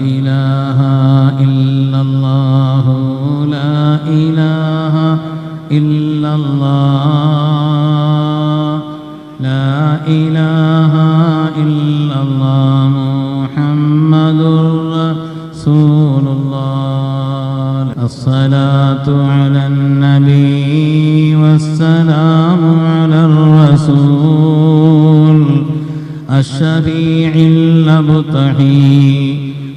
إله إلا الله لا إله إلا الله لا إله إلا الله محمد رسول الله الصلاة على النبي والسلام على الرسول الشفيع الأبطحي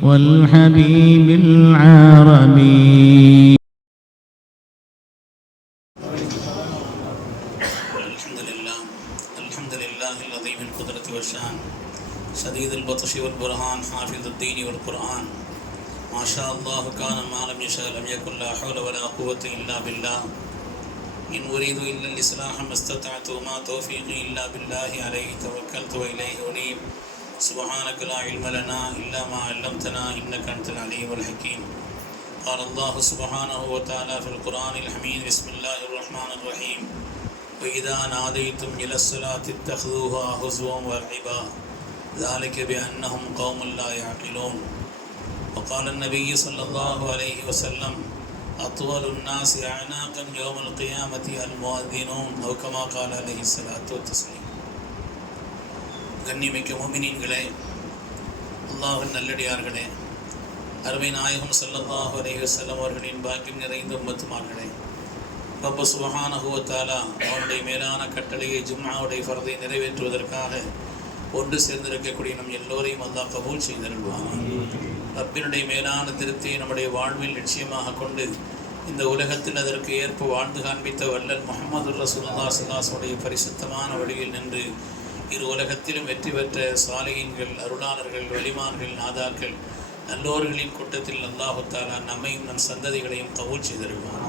والحبيب العربي. الحمد لله العظيم القدرة والشان شديد البطش والبرهان حافظ الدين والقرآن ما شاء الله كان ما لم يشاء لم يكن لا حول ولا قوة إلا بالله إن أريد إلا الإصلاح ما استطعت وما توفيقي إلا بالله عليه توكلت وإليه أنيب سبحانك لا علم لنا إلا ما علمتنا إنك أنت العليم الحكيم. قال الله سبحانه وتعالى في القرآن الحميد بسم الله الرحمن الرحيم وإذا ناديتم إلى الصلاة اتخذوها هزوا ولعبا ذلك بأنهم قوم لا يعقلون. وقال النبي صلى الله عليه وسلم أطول الناس أعناقا يوم القيامة المؤذنون أو كما قال عليه الصلاة والتسليم. கண்ணியமிக்க முஃமினீன்களே, அல்லாஹ்வின் நல்லடியார்களே, அருமை நாயகம் ஸல்லல்லாஹு அலைஹி வஸல்லம் அவர்களின் பாக்கியம் நிறைந்த உம்மத்துமார்களே, ரப்பு சுப்ஹானஹு வ தஆலா அவனுடைய மேலான கட்டளையை ஜும்ஆவுடைய ஃபர்தை நிறைவேற்றுவதற்காக ஒன்று சேர்ந்திருக்கக்கூடிய நம் எல்லோரையும் அல்லாஹ் கபூல் செய்தருள்வான். ரப்பினுடைய மேலான திருப்தியை நம்முடைய வாழ்வில் நிச்சயமாக கொண்டு இந்த உலகத்தில் அதற்கு ஏற்ப வாழ்ந்து காண்பித்த வல்லல் முஹம்மது ரசூலுல்லாஹி ஸல்லல்லாஹு அலைஹி வஸல்லம் பரிசுத்தமான வழியில் நின்று இரு உலகத்திலும் வெற்றி பெற்ற சாலிஹீன்கள், அருளாளர்கள், வலிமான்கள், நாதாக்கள், நல்லோர்களின் கூட்டத்தில் அல்லாஹு தஆலா நம்மையும் நம் சந்ததிகளையும் கபூல் செய்தருள்வான்.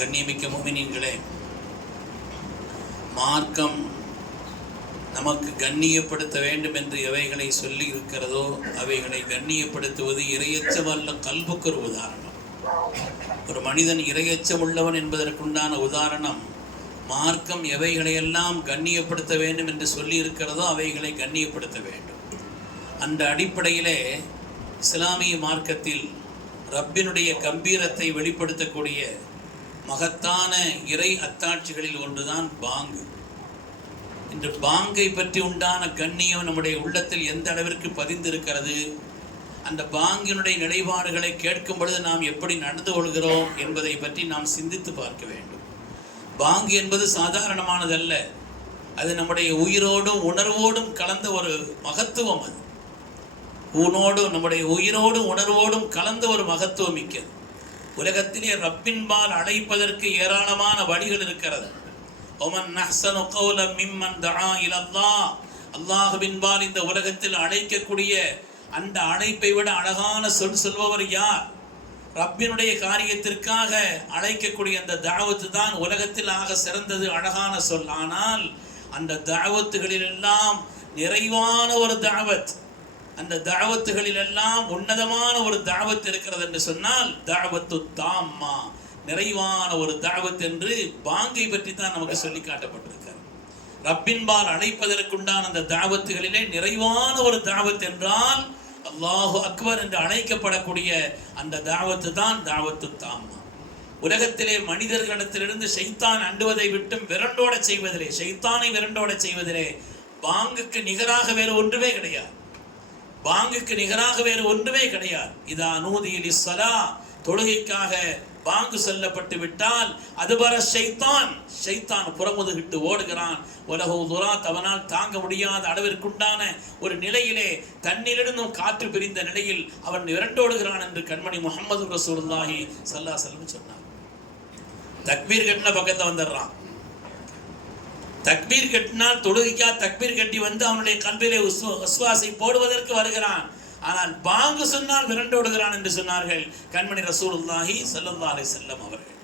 கண்ணியமிக்க முஃமினீன்களே, மார்க்கம் நமக்கு கண்ணியப்படுத்த வேண்டும் என்று எவைகளை சொல்லி இருக்கிறதோ அவைகளை கண்ணியப்படுத்துவது இரையச்சமல்ல கல்புக்கு ஒரு உதாரணம். ஒரு மனிதன் இரையச்சம் உள்ளவன் என்பதற்குண்டான உதாரணம் மார்க்கம் எவைகளையெல்லாம் கண்ணியப்படுத்த வேண்டும் என்று சொல்லி இருக்கிறதோ அவைகளை கண்ணியப்படுத்த வேண்டும். அந்த அடிப்படையிலே இஸ்லாமிய மார்க்கத்தில் ரப்பினுடைய கம்பீரத்தை வெளிப்படுத்தக்கூடிய மகத்தான இறை அத்தாட்சிகளில் ஒன்றுதான் பாங்கு. இன்று பாங்கை பற்றி உண்டான கண்ணியம் நம்முடைய உள்ளத்தில் எந்த அளவிற்கு பதிந்திருக்கிறது, அந்த பாங்கினுடைய நிலைப்பாடுகளை கேட்கும் பொழுது நாம் எப்படி நடந்து கொள்கிறோம் என்பதை பற்றி நாம் சிந்தித்து பார்க்க வேண்டும். பாங்கு என்பது சாதாரணமானதல்ல, அது நம்முடைய உயிரோடும் உணர்வோடும் கலந்த ஒரு மகத்துவம். அது நம்முடைய உயிரோடும் உணர்வோடும் கலந்த ஒரு மகத்துவம் மிக்கது. உலகத்திலே ரப்பின்பால் அழைப்பதற்கு ஏராளமான வழிகள் இருக்கிறது. அல்லாஹ்வின்பால் இந்த உலகத்தில் அழைக்கக்கூடிய அந்த அழைப்பை விட அழகான சொல் சொல்பவர் யார்? ரப்பினுடைய காரியத்திற்காக அழைக்கக்கூடிய அந்த தாவத்து தான் உலகத்தில் ஆக சிறந்தது, அழகான சொல். ஆனால் அந்த தாவத்துகளிலெல்லாம் நிறைவான ஒரு தாவத், அந்த தாவத்துகளிலெல்லாம் உன்னதமான ஒரு தாவத் இருக்கிறது என்று சொன்னால் தாவத்து தாம்மா, நிறைவான ஒரு தாவத் என்று பாங்கை பற்றி தான் நமக்கு சொல்லி காட்டப்பட்டிருக்கிறது. ரப்பின்பால் அழைப்பதற்குண்டான அந்த தாவத்துகளிலே நிறைவான ஒரு தாவத் என்றால் அல்லாஹு அக்பர் என்று அழைக்கப்படக்கூடிய அந்த தாவத்து தான் தாவத்து தாம்மா. உலகத்திலே மனிதர்களிடத்திலிருந்து ஷைத்தான் அண்டுவதை விட்டும் விரண்டோட செய்வதிலே, ஷைத்தானை விரண்டோட செய்வதிலே பாங்குக்கு நிகராக வேறு ஒன்றுமே கிடையாது. பாங்குக்கு நிகராக வேறு ஒன்றுமே கிடையாது. இதா நூதிய லிஸ்ஸலா, தொழுகைக்காக பாங்கு சொல்லப்பட்டு விட்டால் அதுவர ஷைத்தான் புறமுதுகிட்டு ஓடுகிறான். உலக துராத், அவனால் தாங்க முடியாத அளவிற்குண்டான ஒரு நிலையிலே தன்னிலிருந்தும் காற்று பிரிந்த நிலையில் அவன் விரண்டோடுகிறான் என்று கண்மணி முஹம்மது ரசூலுல்லாஹி ஸல்லல்லாஹு அலைஹி வஸல்லம் சொன்னார். தக்பீர் கட்டின பக்கத்தை வந்துடுறான். தக்பீர் கட்டினால் தொழுகைக்கா தக்பீர் கட்டி வந்து அவனுடைய கல்வியிலே விசுவாசை போடுவதற்கு வருகிறான். ஆனால் பாங்கு சொன்னால் விரண்டோடுகிறான் என்று சொன்னார்கள் கண்மணி ரசூலுல்லாஹி ஸல்லல்லாஹு அலைஹி வஸல்லம் அவர்கள்.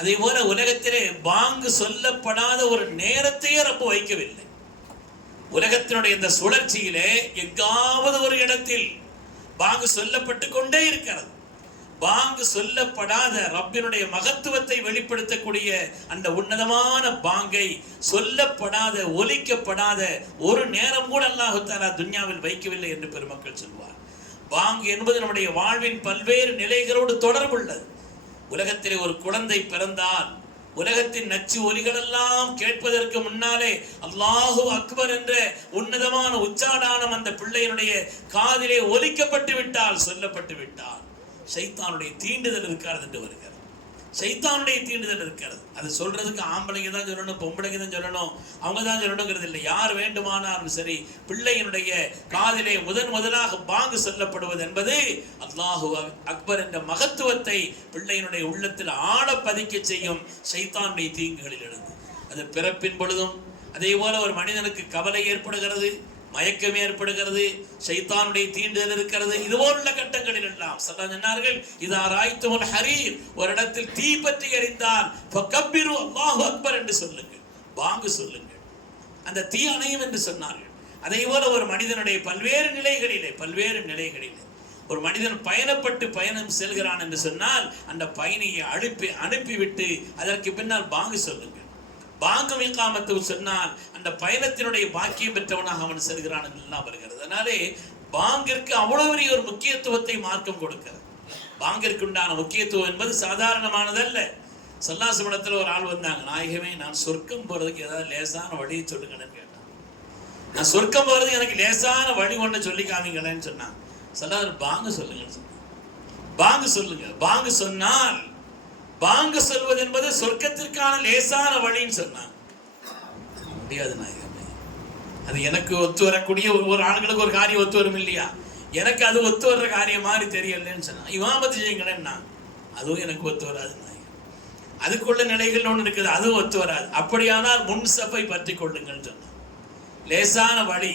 அதே போல உலகத்திலே பாங்கு சொல்லப்படாத ஒரு நேரத்தையே ரப்பு வைக்கவில்லை. உலகத்தினுடைய இந்த சுழற்சியிலே எங்காவது ஒரு இடத்தில் பாங்கு சொல்லப்பட்டு கொண்டே இருக்கிறது. பாங்கு சொல்லப்படாத ரப்பினுடைய மகத்துவத்தை வெளிப்படுத்தக்கூடிய அந்த உன்னதமான பாங்கை சொல்லப்படாத, ஒலிக்கப்படாத ஒரு நேரம் கூட அல்லாஹ் தஆலா துன்யாவில் வைக்கவில்லை என்று பெருமக்கள் சொல்வார். பாங்கு என்பது நம்முடைய வாழ்வின் பல்வேறு நிலைகளோடு தொடர்புள்ளது. உலகத்திலே ஒரு குழந்தை பிறந்தால் உலகத்தின் நச்சு ஒலிகளெல்லாம் கேட்பதற்கு முன்னாலே அல்லாஹு அக்பர் என்ற உன்னதமான உச்சாடானம் அந்த பிள்ளையினுடைய காதிலே ஒலிக்கப்பட்டு விட்டால், சொல்லப்பட்டு விட்டால், ஷைத்தானுடைய தீண்டுதல் இருக்காது என்று வருகிறது. ஷைத்தானுடைய தீண்டுதல் இருக்கிறது. அது சொல்றதுக்கு ஆம்பளைங்க தான் சொல்லணும், பொம்பளைங்க தான் சொல்லணும், அவங்க தான் சொல்லணுங்கிறது இல்லை. யார் வேண்டுமானாலும் சரி, பிள்ளையினுடைய காதிலே முதலாக பாங்கு சொல்லப்படுவது என்பது அல்லாஹு அக்பர் என்ற மகத்துவத்தை பிள்ளையினுடைய உள்ளத்தில் ஆழ பதிக்க செய்யும் ஷைத்தானுடைய தீங்குகளில் இருந்து. அது பிறப்பின் பொழுதும் அதே போல ஒரு மனிதனுக்கு கவலை ஏற்படுகிறது, மயக்கம் ஏற்படுகிறது, ஷைத்தானுடைய தீண்டுதல் இருக்கிறது. இதுபோல கட்டங்களில் எல்லாம் சொன்னார்கள், இதா ராய்த்துமுல் ஹரீர், ஒரு இடத்தில் தீ பற்றி எரிந்தால் ஃபகப்பிரு அல்லாஹு அக்பர் என்று சொல்லுங்கள், பாங்கு சொல்லுங்கள், அந்த தீ அணையும் என்று சொன்னார்கள். அதே போல ஒரு மனிதனுடைய பல்வேறு நிலைகளிலே ஒரு மனிதன் பயணம் செல்கிறான் என்று சொன்னால் அந்த பயணியை அனுப்பிவிட்டு அதற்கு பின்னால் பாங்கு சொல்லுங்கள். பாங்கு இகாமத்து சொன்னால் அந்த பயணத்தினுடைய பாக்கியம் பெற்றவனாக அவன் செல்கிறான் எல்லாம் வருகிறது. அதனாலே பாங்கிற்கு அவ்வளவு பெரிய ஒரு முக்கியத்துவத்தை மார்க்கம் கொடுக்கிறது. பாங்கிற்கு உண்டான முக்கியத்துவம் என்பது சாதாரணமானதல்ல. சல்லாசபடத்தில் ஒரு ஆள் வந்தாங்க, நாயகமே நான் சொர்க்கம் போறதுக்கு ஏதாவது லேசான வழியை சொல்லுங்கன்னு கேட்டான். நான் சொர்க்கம் போறதுக்கு எனக்கு லேசான வழி ஒன்று சொல்லி காமிங்களேன்னு சொன்னான். சொல்லாத பாங்கு சொல்லுங்கன்னு சொன்னான். பாங்கு சொல்லுங்க, பாங்கு சொன்னால் பாங்கு சொல்வது என்பது சொர்க்கத்திற்கான லேசான வழின்னு சொன்னாங்க. முடியாது நாயகமே, அது எனக்கு ஒத்து வரக்கூடிய ஒரு ஆண்களுக்கு ஒரு காரியம் ஒத்து வரும் இல்லையா, எனக்கு அது ஒத்து வர்ற காரியம் மாதிரி தெரியலன்னு சொன்னான். இமாமத்து செய்யுங்களேன்னா அதுவும் எனக்கு ஒத்து வராது நாயகம். அதுக்குள்ள நிலைகள் ஒன்று இருக்குது, அதுவும் ஒத்து வராது. அப்படியானால் முன்சப்பை பற்றி கொள்ளுங்கள் சொன்னான். லேசான வழி.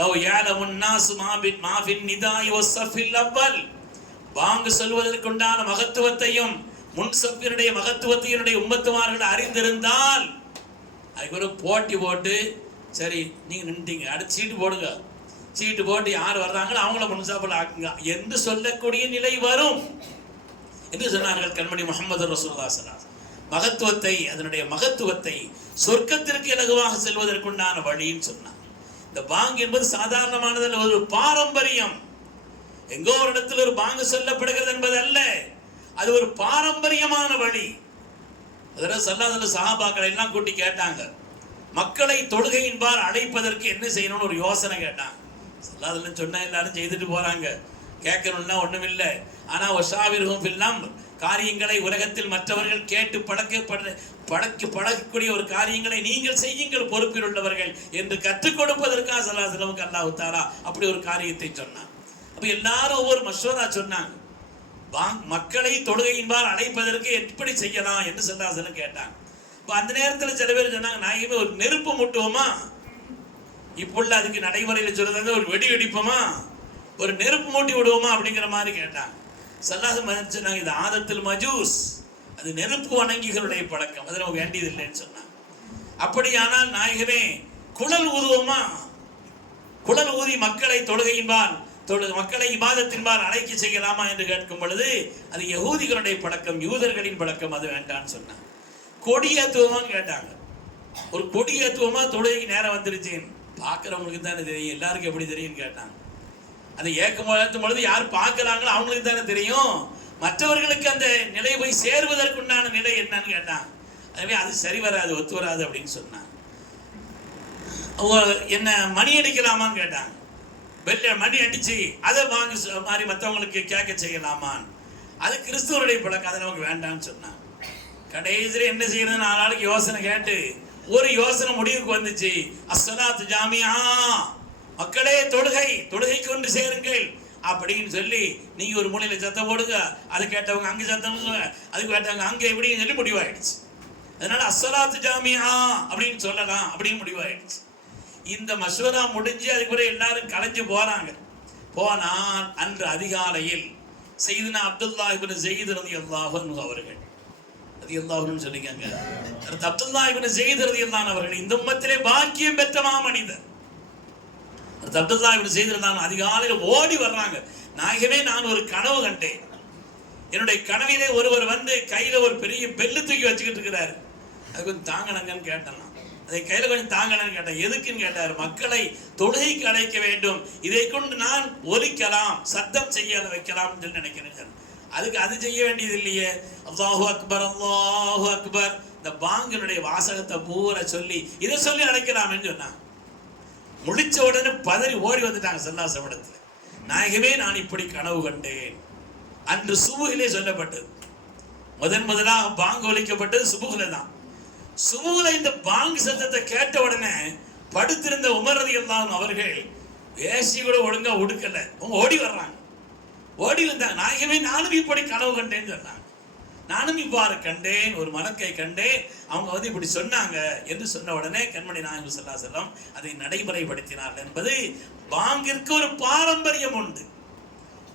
லவ் யஅலமுன் நாஸு மா ஃபின் நிதாஇ வஸ்ஸஃபில் அவ்வல், பாங்கு சொல்வதற்குண்டான மகத்துவத்தையும் முன்சப்பினுடைய மகத்துவத்தினுடைய உம்மத்துமார்கள் அறிந்திருந்தால் அதுக்கு ஒரு போட்டி போட்டு, சரி நீங்க நின்றுட்டீங்க, அடுத்து சீட்டு போடுங்க, சீட்டு போட்டு யார் வர்றாங்களோ அவங்கள முன்சாப்பில் ஆக்குங்க என்று சொல்லக்கூடிய நிலை வரும் என்று சொன்னார்கள் கண்மணி முஹம்மது ரசூலுல்லாஹி ஸல்லல்லாஹு அலைஹி வஸல்லம். மகத்துவத்தை, அதனுடைய மகத்துவத்தை சொர்க்கத்திற்கு இலகுவாக செல்வதற்குண்டான வழின்னு சொன்னார். இந்த பாங்கு என்பது சாதாரணமானதல்ல, ஒரு பாரம்பரியம். எங்கோ ஒரு இடத்தில் ஒரு பாங்கு சொல்லப்படுகிறது என்பது அல்ல, அது ஒரு பாரம்பரியமான வழி. அதில் சல்லாஹ் சஹாபாக்களை எல்லாம் கூட்டி கேட்டாங்க, மக்களை தொழுகையின்பால் அழைப்பதற்கு என்ன செய்யணும்னு ஒரு யோசனை கேட்டாங்க. சல்லாஹ் சொன்னா எல்லாரும் செய்துட்டு போறாங்க, கேட்கணும்னா ஒண்ணும் இல்லை. ஆனா வஷாவிர்ஹும் ஃபில் அம்ர், காரியங்களை உலகத்தில் மற்றவர்கள் கேட்டு பழகக்கூடிய ஒரு காரியங்களை நீங்கள் செய்யுங்கள், பொறுப்பில் உள்ளவர்கள் என்று கற்றுக் கொடுப்பதற்காக ஸல்லல்லாஹு அலைஹி வஸல்லம் அல்லாஹ் தஆலா அப்படி ஒரு காரியத்தை சொன்னான். அப்ப எல்லாரும் ஒவ்வொரு மஷ்வரா சொன்னாங்க, மக்களை தொழுகையின்பால் அழைப்பதற்கு எப்படி செய்யலாம் என்று ஸல்லல்லாஹு அலைஹி வஸல்லம் கேட்டாங்க. இப்போ அந்த நேரத்தில் சில பேர் சொன்னாங்க, நாயகமே ஒரு நெருப்பு மூட்டுவோமா, இப்போ அதுக்கு நடைமுறையில் சொல்றது ஒரு வெடி வெடிப்போமா, ஒரு நெருப்பு மூட்டி விடுவோமா அப்படிங்கிற மாதிரி கேட்டாங்க. ஸல்லல்லாஹு அலைஹி வஸல்லம் சொன்னாங்க, இது ஆதத்தில் மஜூஸ், அது நெருப்பு வணங்கிகளுடைய பழக்கம், அது நமக்கு வேண்டியது இல்லைன்னு சொன்னாங்க. அப்படியானால் நாயகமே குழல் ஊதுவோமா, குழல் ஊதி மக்களை தொழுகையின்பால் மக்களை இபாதத்தின்பால் அழைக்க செய்யலாமா என்று கேட்கும் பொழுது அது யகூதிகளுடைய பழக்கம், யூதர்களின் பழக்கம், அது வேண்டான்னு சொன்னாங்க. கொடியேத்துவமான்னு கேட்டாங்க. ஒரு கொடியேத்துவமா தொழுகைக்கு நேரம் வந்துருச்சு, பார்க்குறவங்களுக்கு தானே தெரியும், எல்லாருக்கும் எப்படி தெரியும்னு கேட்டாங்க. அதை ஏற்றும் பொழுது யார் பார்க்குறாங்களோ அவங்களுக்கு தானே தெரியும், மற்றவர்களுக்கு அந்த நிலை போய் சேருவதற்குண்டான நிலை என்னன்னு கேட்டாங்க. அதுவே அது சரி வராது, ஒத்து வராது அப்படின்னு சொன்னாங்க. என்ன மணி அடிக்கலாமான்னு கேட்டாங்க. வெளில மணி அடிச்சு அதை வாங்கி மாதிரி மற்றவங்களுக்கு கேட்க செய்யலாமான்னு, அது கிறிஸ்துவருடைய பழக்கம், அதை நமக்கு வேண்டாம்னு சொன்னாங்க. கடைசியில் என்ன செய்யறது, 4 நாளைக்கு யோசனை கேட்டு ஒரு யோசனை முடிவுக்கு வந்துச்சு, அஸ்ஸலாத்து ஜாமியா, மக்களே தொழுகைக்கு ஒன்று சேருங்கள் அப்படின்னு சொல்லி நீங்க ஒரு மூலையில சத்தம் போடுங்க, அது கேட்டவங்க அங்கே சத்தம், அதுக்கு கேட்டவங்க அங்கே எப்படின்னு சொல்லி முடிவாயிடுச்சு. அதனால அஸ்ஸலாத்து ஜாமியா அப்படின்னு சொல்லலாம் அப்படின்னு முடிவாயிடுச்சு. இந்த மஷ்வரா முடிஞ்சு அதுக்கு பிறகு எல்லாரும் கலைஞ்சு போறாங்க. போனால் அன்று அதிகாலையில் சையதுனா அப்துல்லாஹ் இப்னு ஸைத் ரலியல்லாஹு அன்ஹு அவர்கள், ரலியல்லாஹு அன்ஹு சொல்லிக்கங்க, அப்துல்லாஹ் இப்னு ஸைத் ரலியல்லாஹு அன்ஹு அவர்கள் இந்த உம்மத்திலே பாக்கியம் பெற்ற மாமனிதர். அப்துல்லாஹ் இப்னு ஸைத் ரலியல்லாஹு அதிகாலையில் ஓடி வர்றாங்க, நாயகமே நான் ஒரு கனவு கண்டேன், என்னுடைய கனவிலே ஒருவர் வந்து கையில ஒரு பெரிய பெல்லு தூக்கி வச்சுக்கிட்டு இருக்கிறாரு, அது கொஞ்சம் தாங்கணுங்கன்னு கேட்டேன். அதை கையில் கொஞ்சம் தாங்கன்னு கேட்டார். எதுக்குன்னு கேட்டார். மக்களை தொழுகைக்கு அழைக்க வேண்டும், இதை கொண்டு நான் ஒலிக்கலாம், சத்தம் செய்ய வைக்கலாம் என்று நினைக்கிறேன். அதுக்கு அது செய்ய வேண்டியது இல்லையே. அல்லாஹு அக்பர் அல்லாஹு அக்பர் இந்த பாங்கினுடைய வாசகத்தை பூரா சொல்லி இதை சொல்லி அழைக்கலாம்னு சொன்னாங்க. முடிச்ச உடனே பதறி ஓடி வந்துட்டாங்க ஸல்லல்லாஹு அலைஹி வஸல்லம். நாயகமே, நான் இப்படி கனவு கண்டேன். அன்று சுபுகிலே சொல்லப்பட்டது. முதலாக பாங்கு ஒலிக்கப்பட்டது சுபுகில தான். சுபுகில இந்த பாங்கு சத்தத்தை கேட்ட உடனே படுத்திருந்த உமர் ரலியல்லாஹு அன்ஹு அவர்கள் வேசி கூட ஒழுங்கா உடுக்கல, அவங்க ஓடி வர்றாங்க. ஓடி வந்தாங்க. நாயகமே, நானும் இப்படி கனவு கண்டேன்னு சொன்னாங்க. நானும் இவ்வாறு கண்டேன், ஒரு மலக்கை கண்டேன், அவங்க இப்படி சொன்னாங்க என்று சொன்ன உடனே கண்மணி நாயகம் ஸல்லல்லாஹு அலைஹி வஸல்லம் அதை நடைமுறைப்படுத்தினார்கள் என்பது பாங்கிற்கு ஒரு பாரம்பரியம் உண்டு.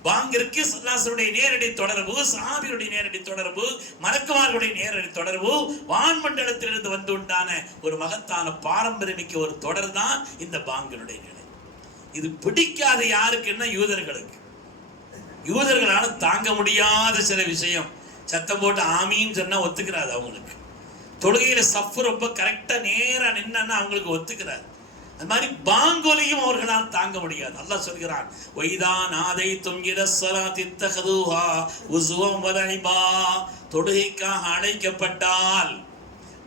பாங்கிற்கு ஸல்லல்லாஹு நேரடி தொடர்பு, சஹாபிகளுடைய நேரடி தொடர்பு, மலக்குமார்களுடைய நேரடி தொடர்பு, வான்மண்டலத்திலிருந்து வந்து உண்டான ஒரு மகத்தான பாரம்பரியமிக்க ஒரு தொடர் தான் இந்த பாங்கினுடைய நிலை. இது பிடிக்காத யாருக்குன்னா யூதர்களுக்கு. யூதர்களால தாங்க முடியாத சில விஷயம். சத்தம் போட்டு ஆமீன்னு சொன்னா ஒத்துக்கிறாது அவங்களுக்கு. தொழுகையில சஃப் ரொம்ப கரெக்டா நேரா நின்னா அவங்களுக்கு ஒத்துக்கிறாது. அது மாதிரி பாங்கொலியும் அவர்களால் தாங்க முடியாது. அல்லாஹ் சொல்கிறான், வைதா நாதைத்தும் இலஸ்ஸலாத்தி இத்தகதுஹா உஸ்வம் வலஇபா. தொழுகைக்காக அழைக்கப்பட்டால்,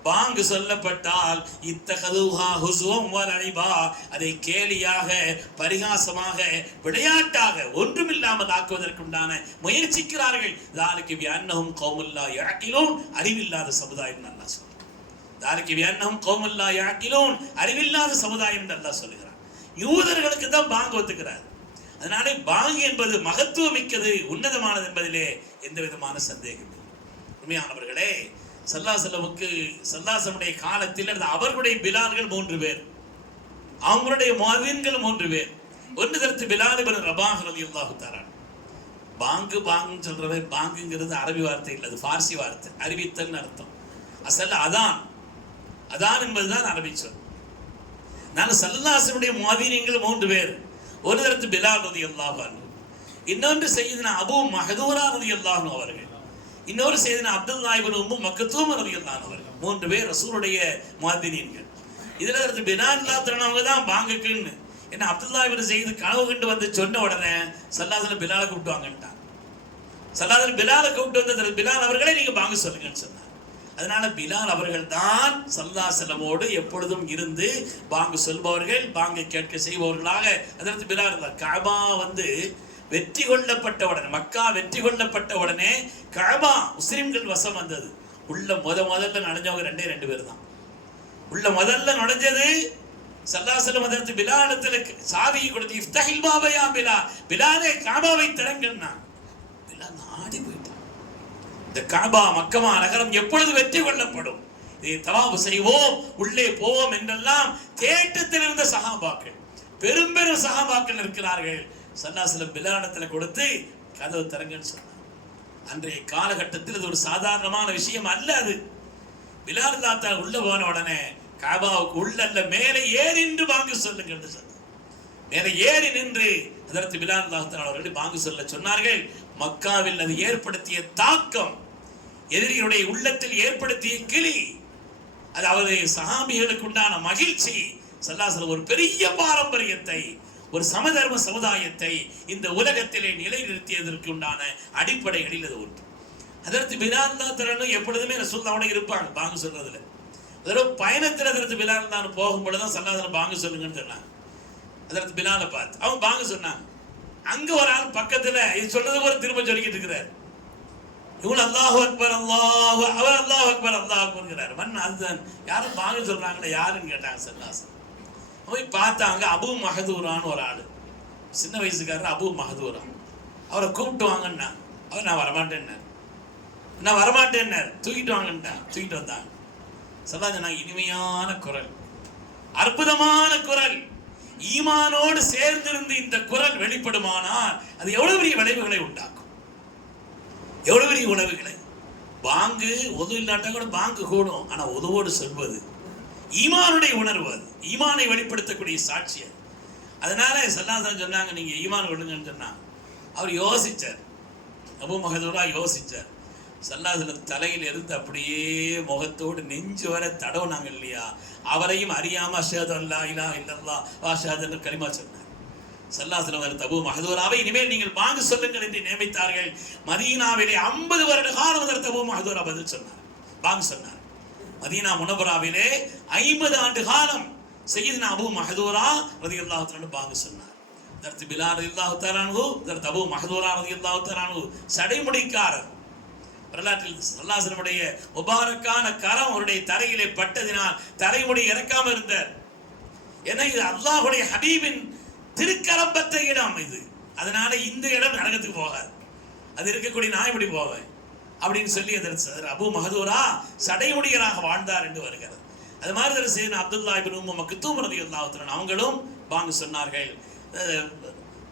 பாங்கு சொல்லப்பட்டால், இத்தகதுஹா ஹுஸ்வம் வலஇபா, அதை கேலியாக, பரிகாசமாக, விளையாட்டாக, ஒன்றுமில்லாமல் ஆக்குவதற்குண்டான முயற்சிக்கிறார்கள். ذلك بأنهم قوم لا يعقلون, அறிவில்லாத சமுதாயம் அல்லாஹ் சொல்றான். ذلك بأنهم قوم لا يعقلون, அறிவில்லாத சமுதாயம் என்று அல்லாஹ் சொல்கிறான். யூதர்களுக்கு தான் பாங்கு ஒத்துக்கிறார். அதனால பாங்கு என்பது மகத்துவம் மிக்கது, உன்னதமானது என்பதிலே எந்த விதமான சந்தேகம் இல்லை. உண்மையானவர்களே, ஸல்லல்லாஹு அலைஹி வஸல்லம் காலத்தில் அவர்களுடைய பிலால்கள் 3 பேர், அவங்களுடைய முஅத்தின்கள் 3 பேர். ஒன்று தரத்து பிலால் இப்னு ரபாஹ் ரலியல்லாஹு தஆலா. பாங்கு பாங்குன்னு சொல்றவே, பாங்குங்கிறது அரபி வார்த்தை இல்லை, அது ஃபார்சி வார்த்தை, அறிவித்தல்னு அர்த்தம். அசல் அதான், அதான் என்பதுதான் அரபி சொல். நான் ஸல்லல்லாஹு அலைஹி வஸல்லம் முஅத்தின்கள் 3 பேர். ஒரு தரத்து பிலால் ரலியல்லாஹு அன்ஹு, இன்னொன்று சையதுனா அபூ மஹ்தூரா ரலியல்லாஹு அன்ஹு அவர்கள், இன்னொரு செய்தினா அப்துல்லாஹ் இப்னு உம்மு மக்தூம் ரலியல்லாஹு அன்ஹு அவர்கள். 3 பேர் ரசூலுடைய முஅத்தினீன்கள். இதுல இருந்து பிலால் அவங்க தான் பாங்குக்குன்னு. ஏன்னா அப்துல்லாஹ் இப்னு ஸைத் கனவு கண்டு வந்து சொன்ன உடனே ஸல்லல்லாஹு அலைஹி வஸல்லம் பிலாலை கூப்பிட்டுவாங்கன்ட்டாங்க. ஸல்லல்லாஹு அலைஹி பிலாலை கூப்பிட்டு வந்து பிலால் அவர்களே நீங்க பாங்கு சொல்லுங்கன்னு சொன்னாங்க. அதனால பிலால் அவர்கள் தான் ஸல்லல்லாஹு அலைஹி வஸல்லமோடு எப்பொழுதும் இருந்து பாங்கு சொல்பவர்கள், பாங்கை கேட்க செய்பவர்களாக அதற்கு பிலால் இருந்தார். கஅபா வெற்றி கொள்ளப்பட்ட உடனே, மக்கா வெற்றி கொள்ளப்பட்ட உடனே கஅபா முஸ்லிம்கள் வசம் வந்தது. உள்ள முதல்ல நுழைஞ்சவங்க 2 பேர் தான். உள்ள முதல்ல நுழைஞ்சது ஸல்லல்லாஹு அலைஹி வஸல்லம் அதற்கு பிலாலத்துல சாவியை கொடுத்து, இஃப்தஹில் பாப யா பிலால், பிலாலே கஅபாவை திறங்கன்னா. பிலால் ஆடி போயிட்டான். இந்த கஅபா மக்கமா நகரம் எப்பொழுது வெற்றி கொள்ளப்படும், இதை தவாப் செய்வோம், உள்ளே போவோம் என்றெல்லாம் தேட்டத்தில் இருந்த சஹாபாக்கள், பெரும் சஹாபாக்கள் இருக்கிறார்கள். ஸல்லல்லாஹு அலைஹி வஸல்லம் பிலாலத்தில் கொடுத்து கதவு திறங்கன்னு சொன்னார். அன்றைய காலகட்டத்தில் இது ஒரு சாதாரணமான விஷயம் அல்ல. அது பிலால் ரலியல்லாஹு உள்ள போன உடனே கஅபாவுக்கு உள்ளல்ல மேலே ஏறி நின்று பாங்கு சொல்லுங்கள் சொன்னார். மேலே ஏறி நின்று அதற்கு பிலால் ரலியல்லாஹு அவர்கள் பாங்கு சொல்ல சொன்னார்கள். மக்காவில் அது ஏற்படுத்திய தாக்கம், எதிரிகளுடைய உள்ளத்தில் ஏற்படுத்திய கிளி, அதாவது சஹாபிகளுக்கு உண்டான மகிழ்ச்சி, ஸல்லல்லாஹு அலைஹி வஸல்லம் ஒரு பெரிய பாரம்பரியத்தை, ஒரு சமதர்ம சமுதாயத்தை இந்த உலகத்திலே நிலைநிறுத்தியதற்கு உண்டான அடிப்படைகளில் அது ஒன்று. அதற்கு பிலால் ரலியல்லாஹு எப்பொழுதுமே ரசூலுல்லாஹோட இருப்பாங்க பாங்கு சொல்றதுல. அதோட பயணத்தில் அதற்கு பிலால் ரலியல்லாஹு போகும்பொழுதுதான் ஸல்லல்லாஹு அலைஹி வஸல்லம் பாங்கு சொல்லுங்கன்னு சொன்னாங்க. அதற்கு பிலாலை பார்த்து அவங்க பாங்கு சொன்னாங்க. அங்க ஒரு ஆள் பக்கத்துல இது சொல்றது ஒரு திரும்ப சொல்லிக்கிட்டு இருக்கிறார். இவன் அல்லாஹு அக்பர் அல்லாஹு, அவர் அல்லாஹு அக்பர் அல்லாஹு அக்பர்ங்கிறார். அதுதான் யாரும் பாங்கு சொல்றாங்களே, யாருன்னு கேட்டாங்க ஸல்லல்லாஹு அலைஹி வஸல்லம். போய் பார்த்தாங்க, அபூ மஹ்தூரான்னு ஒரு ஆள், சின்ன வயசுக்காரர் அபூ மஹ்தூரா. அவரை கூப்பிட்டு வாங்கன்னா அவர் நான் வரமாட்டேன்னார். தூக்கிட்டு வாங்கன்ட்டான். தூக்கிட்டு வந்தாங்க. ஸல்லல்லாஹு இனிமையான குரல், அற்புதமான குரல், ஈமானோடு சேர்ந்திருந்து இந்த குரல் வெளிப்படுமானால் அது எவ்வளவு பெரிய விளைவுகளை உண்டாக்கும், எவ்வளவு பெரிய விளைவுகளை. பாங்கு ஒது இல்லாட்டா கூட பாங்கு கூடும். ஆனா ஒதுவோடு சொல்வது ஈமானுடைய உணர்வு, அது ஈமானை வெளிப்படுத்தக்கூடிய சாட்சி அது. அதனால ஸல்லல்லாஹு அலைஹி வஸல்லம் சொன்னாங்க, நீங்க ஈமான் கொள்ளுங்கன்னு சொன்னாங்க. அவர் யோசிச்சார், அபூ மஹ்தூரா யோசிச்சார். ஸல்லல்லாஹு தலையில் இருந்து அப்படியே முகத்தோடு நெஞ்சு வர தடவுனாங்க இல்லையா, அவரையும் அறியாம அஷ்ஹது அல்லா இலாஹ இல்லல்லாஹ் வ அஷ்ஹது அன்ன கலிமா சொன்னார். ஸல்லல்லாஹு அபூ மஹ்தூராவை இனிமேல் நீங்கள் வாங்க சொல்லுங்கள் என்று நியமித்தார்கள். மதீனாவிலே 50 வருட காலம் அபூ மஹ்தூரா பதில் சொன்னார், வாங்க சொன்னார். மதீனா முனவராவிலே 50 ஆண்டு காலம் சையதுனா அபூ மஹ்தூரா ரலியல்லாஹு தஆலா வாங்க சொன்னார். அதற்கு பிலால் ரலியல்லாஹு தஆலா அன்ஹு, அதற்கு அபூ மஹ்தூரா ரலியல்லாஹு தஆலா அன்ஹு சடைமுடிக்காரர். வரலாற்றில் ஸல்லல்லாஹு அலைஹி வஸல்லம் முபாரக்கான கரம் அவருடைய தரையிலே பட்டதினால் தரைமுடி இறக்காம இருந்தார். ஏன்னா இது அல்லாஹ்வுடைய ஹபீபின் திருக்கரம் பற்ற இடம் இது, அதனால இந்த இடம் நரகத்துக்கு போகாது, அது இருக்கக்கூடிய நான் இப்படி போவேன் அப்படின்னு சொல்லி அதற்கு அபூ மஹ்தூரா சடைமுடியராக வாழ்ந்தார் என்று வருகிறது. அது மாதிரி செய்த அப்துல்லா இப்னு உம்மு மக்தூம் ரலியல்லாஹு தஆலா அவங்களும் வாங்க சொன்னார்கள்.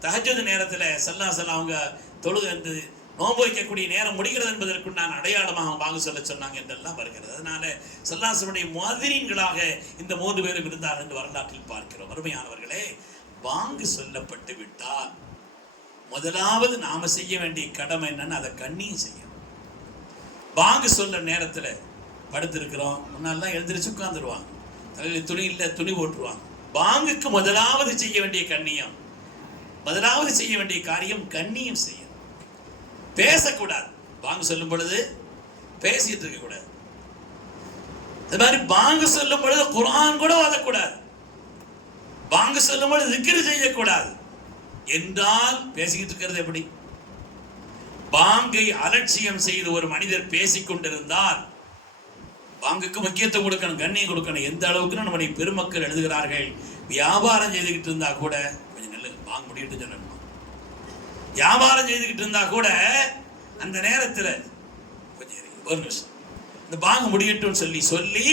தஹஜ்ஜுத் நேரத்தில் ஸல்லல்லாஹு அலைஹி அவங்க தொழுது நோன்பு வைக்கக்கூடிய நேரம் முடிகிறது என்பதற்கு நான் அடையாளமாக வாங்க சொல்ல சொன்னாங்க என்றெல்லாம் வருகிறது. அதனால ஸல்லல்லாஹு அலைஹி வஸல்லம் முஅத்திரீன்களாக இந்த 3 பேரும் இருந்தார்கள் என்று வரலாற்றில் பார்க்கிறோம். அருமையானவர்களே, வாங்கு சொல்லப்பட்டு விட்டால் முதலாவது நாம செய்ய வேண்டிய கடமை என்னன்னு அதை கண்ணியும் செய்யணும். வாங்கு சொல்ற நேரத்தில் படுத்திருக்கிறோம், முன்னாலாம் எழுந்திரிச்சு உட்கார்ந்துருவாங்க, தலையில் துணி இல்லை துணி போட்டுருவாங்க. வாங்குக்கு முதலாவது செய்ய வேண்டிய கண்ணியம், முதலாவது செய்ய வேண்டிய காரியம் கண்ணியம் செய்யணும். பேசக்கூடாது, வாங்கு சொல்லும் பொழுது பேசிட்டு இருக்க கூடாது. அது மாதிரி வாங்கு சொல்லும் பொழுது குர்ஆன் கூட ஓதக்கூடாது, வாங்கு சொல்லும் பொழுது திக்ர் செய்யக்கூடாது. என்றால் பேசிக்கிட்டு இருக்கிறது எப்படி? பாங்கை அலட்சியம் செய்து ஒரு மனிதர் பேசிக் கொண்டிருந்தால் பாங்குக்கு முக்கியத்துவம் கொடுக்கணும், கண்ணியம் கொடுக்கணும். எந்த அளவுக்கு நம்முடைய பெருமக்கள் எழுதுகிறார்கள், வியாபாரம் செய்துக்கிட்டு இருந்தா கூட கொஞ்சம் நல்ல பாங்க முடியிட்டு சொல்லணும். வியாபாரம் செய்துக்கிட்டு இருந்தா கூட அந்த நேரத்தில் கொஞ்சம் ஒரு நிமிஷம் இந்த பாங்க முடியட்டும் சொல்லி சொல்லி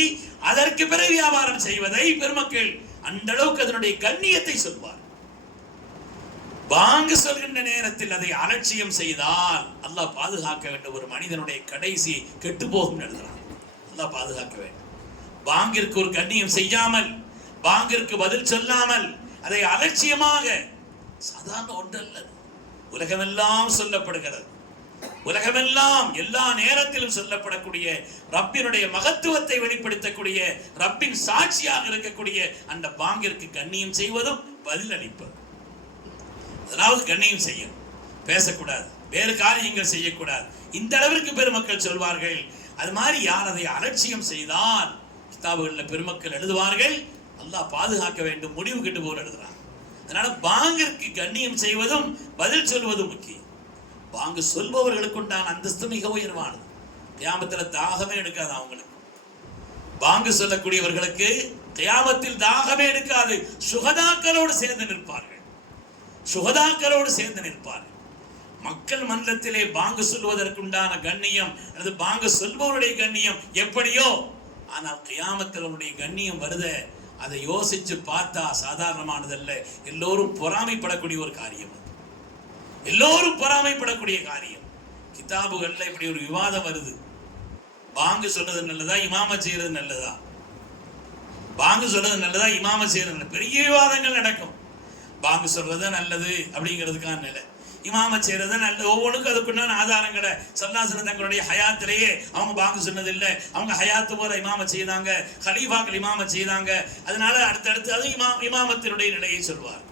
அதற்கு பிறகு வியாபாரம் செய்வதை பெருமக்கள் அந்த அளவுக்கு அதனுடைய கண்ணியத்தை சொல்வார். பாங்கு சொல்கின்ற நேரத்தில் அதை அலட்சியம் செய்தால் அல்லாஹ் பாதுகாக்க வேண்டும், ஒரு மனிதனுடைய கடைசி கெட்டு போகும் எழுதுறான். அல்லாஹ் பாதுகாக்க வேண்டும். பாங்கிற்கு ஒரு கண்ணியம் செய்யாமல், பாங்கிற்கு பதில் சொல்லாமல், அதை அலட்சியமாக, சாதாரண ஒன்றல்ல, உலகமெல்லாம் சொல்லப்படுகிறது, உலகமெல்லாம் எல்லா நேரத்திலும் சொல்லப்படக்கூடிய ரப்பினுடைய மகத்துவத்தை வெளிப்படுத்தக்கூடிய ரப்பின் சாட்சியாக இருக்கக்கூடிய அந்த பாங்கிற்கு கண்ணியம் செய்வதும் பதில் அளிப்பது. அதாவது கண்ணியம் செய்யும், பேசக்கூடாது, வேறு காரியங்கள் செய்யக்கூடாது. இந்த அளவிற்கு பெருமக்கள் சொல்வார்கள். அது மாதிரி யார் அதை அலட்சியம் செய்தால் கிதாபுகளில் பெருமக்கள் எழுதுவார்கள், அல்லாஹ் பாதுகாக்க வேண்டும், முடிவு கெட்டு போல எழுதுறாங்க. அதனால பாங்கிற்கு கண்ணியம் செய்வதும் பதில் சொல்வதும் முக்கியம். பாங்கு சொல்பவர்களுக்கு உண்டான அந்தஸ்து மிக உயர்வானது. கியாமத்தில் தாகமே எடுக்காது அவங்களுக்கு. பாங்கு சொல்லக்கூடியவர்களுக்கு கியாமத்தில் தாகமே எடுக்காது. சுகதாக்களோடு சேர்ந்து நிற்பார்கள், சுகதாக்களோடு சேர்ந்து நிற்பார்கள். மக்கள் மன்றத்திலே பாங்கு சொல்வதற்குண்டான கண்ணியம் அல்லது பாங்கு சொல்பவருடைய கண்ணியம் எப்படியோ, ஆனால் கியாமத்தில் அவருடைய கண்ணியம் வருத அதை யோசிச்சு பார்த்தா சாதாரணமானதல்ல. எல்லோரும் பொறாமைப்படக்கூடிய ஒரு காரியம், எல்லோரும் பொறாமைப்படக்கூடிய காரியம். கிதாபுகள்ல இப்படி ஒரு விவாதம் வருது, பாங்கு சொல்றது நல்லதா இமாம செய்யறது நல்லதா, பாங்கு சொல்றது நல்லதா இமாம செய்யறது, பெரிய விவாதங்கள் நடக்கும். பாங்கு சொல்றது நல்லது அப்படிங்கிறதுக்கான நிலை, இமாம செய்யறது நல்லது, ஒவ்வொன்றுக்கும் அதுக்குண்டான ஆதாரங்களை ஸல்லல்லாஹு தங்களுடைய ஹயாத்திலேயே அவங்க பாங்கு சொன்னது இல்லை, அவங்க ஹயாத்து போற இமாம செய்தாங்க, கலீஃபாக்கள் இமாம செய்தாங்க. அதனால அடுத்தடுத்து அது இமாமத்தினுடைய நிலையை சொல்வார்.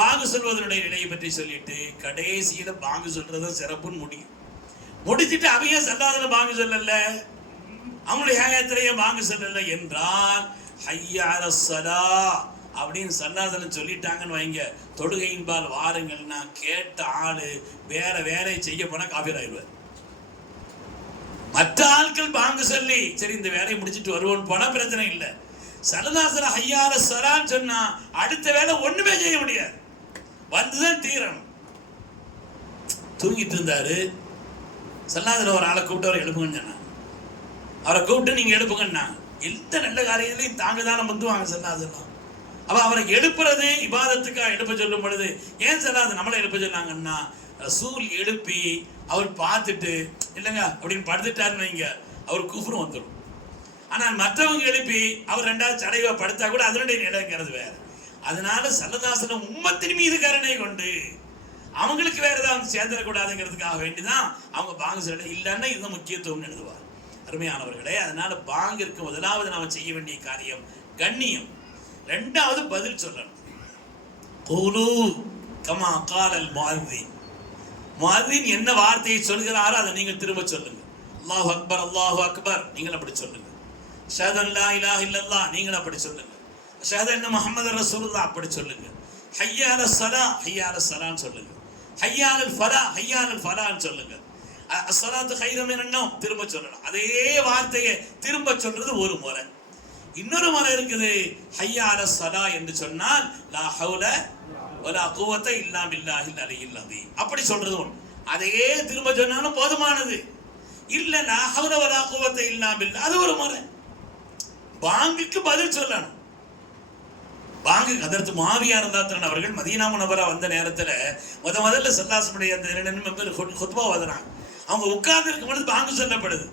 பாங்கு சொல்வதனுடைய நிலையை பற்றி சொல்லிட்டு கடைசியில பாங்கு சொல்றத சிறப்புன்னு முடிச்சுட்டு அவங்க ஸல்லல்லாஹு பாங்கு சொல்லல, அவங்களுடைய ஹயாத்திலேயே பாங்கு சொல்லல என்றால் ஹய்யா அலஸ் ஸலாஹ் அப்படின்னு ஸல்லல்லாஹு சொல்லிட்டாங்கன்னு வைங்க, தொழுகையின்பால் வாருங்கள்னா கேட்ட ஆளு வேற வேலை செய்ய போனா காஃபிர் ஆயிடுவார். மற்ற ஆட்கள் பாங்கு சொல்லி சரி இந்த வேலையை முடிச்சுட்டு வருவோன்னு போனா பிரச்சனை இல்லை. ஸல்லல்லாஹு ஹய்யா அலஸ் ஸலாஹ் சொன்னா அடுத்த வேலை ஒண்ணுமே செய்ய முடியாது, வந்துதான் தீரணும். தூங்கிட்டு இருந்தாரு, ஸல்லல்லாஹு ஒரு ஆளை கூப்பிட்டு அவரை எழுப்புங்கன்னு சொன்னாங்க. அவரை கூப்பிட்டு நீங்க எழுப்புங்கன்னா எந்த நல்ல காரியத்திலையும் தாங்க தானே வந்துவாங்க ஸல்லல்லாஹு. அப்ப அவரை எழுப்புறது இபாதத்துக்காக எழுப்ப சொல்லும் பொழுது ஏன் ஸல்லல்லாஹு நம்மளை எழுப்ப சொன்னாங்கன்னா, ரசூல் எழுப்பி அவர் பார்த்துட்டு இல்லைங்க அப்படின்னு படுத்துட்டாருன்னு வைங்க, அவர் குஃப்ரு வந்துடும். ஆனால் மற்றவங்க எழுப்பி அவர் ரெண்டாவது சடைவை படுத்தா கூட அதனுடைய நிலைங்கிறது வேற. அதனால ஸல்லல்லாஹு உம்மத்தின் மீது கருணை கொண்டு அவங்களுக்கு வேற ஏதாவது சேர்ந்துடக்கூடாதுங்கிறதுக்காக வேண்டிதான் அவங்க பாங்கு சொல்ல இல்லைன்னா இது முக்கியத்துவம் எழுதுவார். அருமையானவர்களே, அதனால பாங்கிற்கு முதலாவது நாம செய்ய வேண்டிய காரியம் கண்ணியம், ரெண்டாவது பதில் சொல்லணும். கூலு கமா காலல் முஅத்தின், முஅத்தின் என்ன வார்த்தையை சொல்கிறாரோ அதை நீங்கள் திரும்ப சொல்லுங்க. அல்லாஹு அக்பர் அல்லாஹு அக்பர் நீங்கள் அப்படி சொல்லுங்க. அஷ்ஹது அன் லா இலாஹ இல்லல்லாஹ் நீங்கள் அப்படி சொல்லுங்க. அஷ்ஹது அன்ன முஹம்மது ரசூலுல்லாஹ் அப்படி சொல்லுங்க. ஹய்யா அலஸ் ஸலா ஹய்யா அலஸ் ஸலான்னு சொல்லுங்க. ஹய்யா அலல் ஃபலாஹ் ஹய்யா அலல் ஃபலாஹ்னு சொல்லுங்க. அஸ்ஸலாத்து கைரும் மினன் நௌம் திரும்ப சொல்லணும். அதே வார்த்தையை திரும்ப சொல்றது ஒரு முறை. இன்னொரு முறை இருக்குது, ஹய்யா அலஸ் ஸலா என்று சொன்னால் லா ஹவுல வலா குவத்த இல்லா பில்லாஹில் அலியில் அதீம் அப்படி சொல்றது ஒன்று. அதையே திரும்ப சொன்னாலும் போதுமானது. இல்ல லா ஹவுல வலா குவத்த இல்லா பில்லா அது ஒரு முறை. பாங்குக்கு பதில் சொல்லணும். பாங்கு அதற்கு மாவியா இருந்தாத்தன் அவர்கள் மதீனா முனவரா வந்த நேரத்துல முதல்ல ஸல்லல்லாஹு அந்த 2 நிமிடம் குத்பா ஓதுறாங்க. அவங்க உட்கார்ந்து இருக்கும் பொழுது பாங்கு சொல்லப்படுது.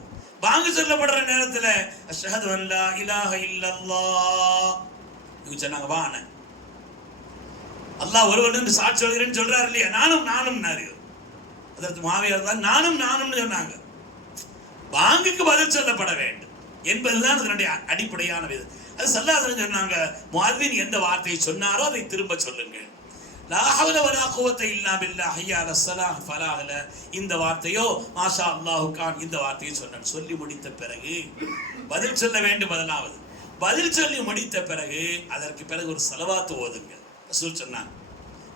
பாங்கு சொல்லப்படுற நேரத்துல அஷ்ஹது அன் லா இலாஹ இல்லல்லாஹ் இவங்க சொன்னாங்க, வா அண்ணன் அல்லாஹ் ஒருவன் சாட்சி சொல்கிறேன்னு சொல்றாரு இல்லையா, நானும் அதற்கு மாவியார் தான் நானும்னு சொன்னாங்க. பாங்குக்கு பதில் சொல்லப்பட வேண்டும் என்பதுதான் அதனுடைய அடிப்படையான விதம். அது ஸல்லல்லாஹு சொன்னாங்க, முஅத்தின் எந்த வார்த்தையை சொன்னாரோ அதை திரும்ப சொல்லுங்க. லா ஹவ்ல வலா குவத்த இல்லா பில்லாஹ் ஹய்யா அலஸ் ஸலாஹ் ஃபலாஹ் இந்த வார்த்தையோ மாஷா அல்லாஹு கான் இந்த வார்த்தையை சொன்னார். சொல்லி முடித்த பிறகு பதில் சொல்ல வேண்டும். முதலாவது பதில் சொல்லி முடித்த பிறகு அதற்கு பிறகு ஒரு ஸலவாத் ஓதுங்க. ரசூல் சொன்னாங்க,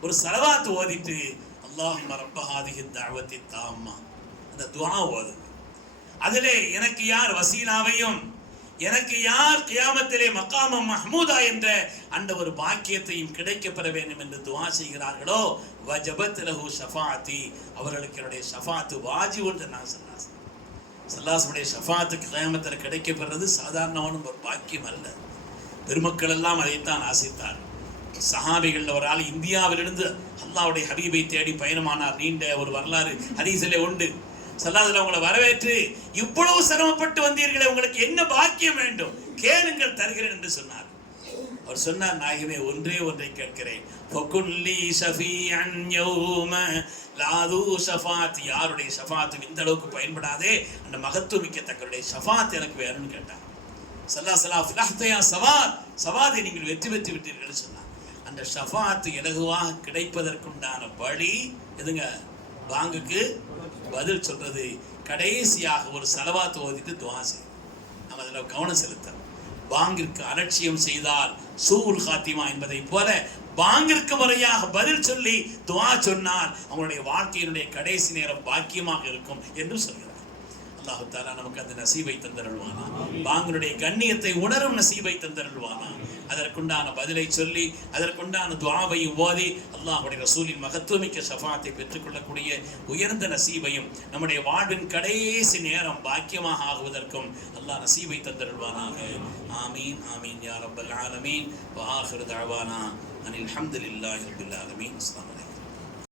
ஒரு ஸலவாத் ஓதிட்டு அல்லாஹும்ம ரப்ப ஹாதிஹி தஅவத்தி தாம்மா அந்த துஆ ஓதுங்க. அதிலே எனக்கு யார் வசீலாவையும் எனக்கு யார் கியாமத்திலே மகாமம் மஹ்மூதா என்ற அந்த ஒரு பாக்கியத்தையும் கிடைக்க பெற வேண்டும் என்று துஆ செய்கிறார்களோ வஜபத் லஹு ஷஃபாஅத்தி அவர்களுக்கு என்னுடைய ஷஃபாஅத் வாஜிப் என்று நான் ஸல்லல்லாஹுடைய ஷஃபாஅத் கியாமத்தில் கிடைக்க பெறுவது சாதாரணமான ஒரு பாக்கியம் அல்ல. பெருமக்கள் எல்லாம் அதைத்தான் ஆசைத்தார். சஹாபிகள் ஒரு ஆள் இந்தியாவிலிருந்து அல்லாஹ்வுடைய ஹபீபை தேடி பயணமானார். நீண்ட ஒரு வரலாறு ஹதீஸிலே உண்டு. ஸல்லல்லாஹு உங்களை வரவேற்று இவ்வளவு சிரமப்பட்டு வந்தீர்களே, உங்களுக்கு என்ன பாக்கியம் வேண்டும் கேளுங்கள் தருகிறேன் என்று சொன்னார். அவர் சொன்னார், நாயகமே ஒன்றை கேட்கிறேன். ஃபகுல்லி ஷஃபீஅன் யௌம லாது ஷஃபாத் யாருடைய ஷஃபாத் இந்த அளவுக்கு பயன்படாதே அந்த மகத்துவமிக்க தங்களுடைய ஷஃபாத் எனக்கு வேணும்னு கேட்டார். ஸல்லல்லாஹு ஃபிலஹ்தயா சவாதை நீங்கள் வெற்றி பெற்று விட்டீர்கள் சொன்னார். அந்த ஷஃபாத் இலகுவாக கிடைப்பதற்குண்டான வழி எதுங்க? பாங்குக்கு பதில் சொல்றது. கடைசியாக ஒரு ஸலவாத் ஓதிட்டு துஆ செய்யும். நம்ம அதில் கவனம் செலுத்தணும். பாங்கிற்கு அலட்சியம் செய்தால் சூல் ஹாத்திமா என்பதை போல பாங்கிற்கு முறையாக பதில் சொல்லி துஆ சொன்னால் அவங்களுடைய வாழ்க்கையினுடைய கடைசி நேரம் பாக்கியமாக இருக்கும் என்று சொல்கிறார். அல்லாஹ் தஆலா நமக்கு அந்த நசீபை தந்தருள்வானா, பாங்கினுடைய கண்ணியத்தை உணரும் நசீபை தந்தருள்வானா. அதற்குண்டான பதிலை சொல்லி அதற்குண்டான துஆவையும் ஓதி அல்லாஹ்வுடைய ரசூலின் மகத்துவமிக்க ஷஃபாத்தை பெற்றுக்கொள்ளக்கூடிய உயர்ந்த நசீபையும் நம்முடைய வாழ்வின் கடைசி நேரம் பாக்கியமாக ஆகுவதற்கும் அல்லாஹ் நசீபை தந்தருள்வானாக. ஆமீன் ஆமீன் யா ரப்பல் ஆலமீன். வ ஆகிரு தஅவானா அனில் ஹம்துலில்லாஹி ரப்பில் ஆலமீன். அஸ்ஸலாமு அலைக்கும்.